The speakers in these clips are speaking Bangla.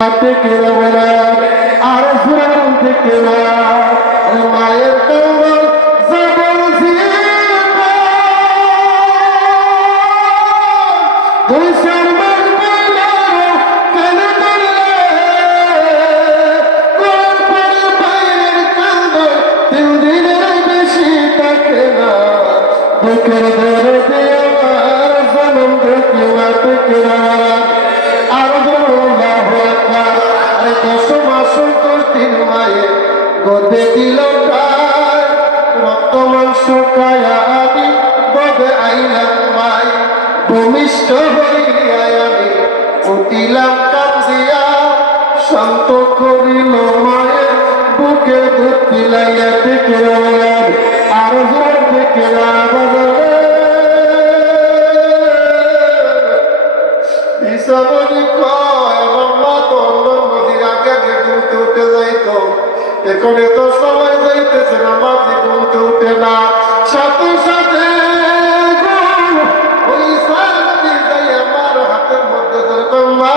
থেকে আর থেকে মায়ের বুকের দরদে আমার জনম থেকে আর আল্লাহু আকবার। আরে 10 মাস তিন মায়ে গর্ভে দিল প্রায় রক্ত মাংস খায়া আমি ববে আইলাম মাই ভূমিষ্ঠ হইয়া আমি উঠিলাম কাঁদিয়া শান্ত করিল মায়ের বুকে দুধ পিলাইয়া থেকে আর জোর থেকে এখন এত সময় যাইতেছে নামাজি ঘুমতে উঠে না সাথে সাথে ওই সারদি যাই আমার হাতের মধ্যে দরকার মা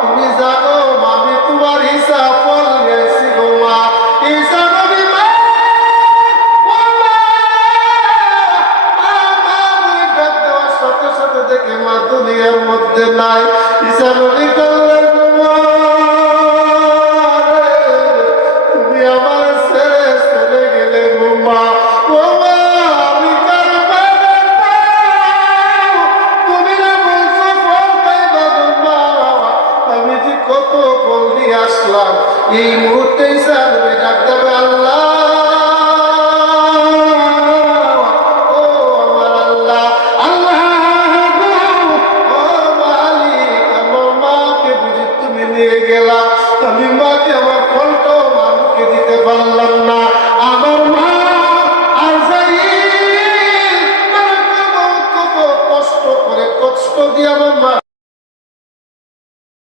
তুমি জানো আমি তোমার হিসাব বলিয়েছি গো মা হিসাব সাথে সাথে দেখে মা দুনিয়ার মধ্যে নাই হিসাব এই মুহূর্তে ডাক দেবে আল্লাহ ও আমার আল্লাহ আল্লাহ ও মালিক আমার মাকে বুঝি তুমি নিয়ে গেলা আমি মাকে আমার ফলটাও মাকে দিতে পারলাম না আমার মা কষ্ট করে কষ্ট দিয়ে আমার মা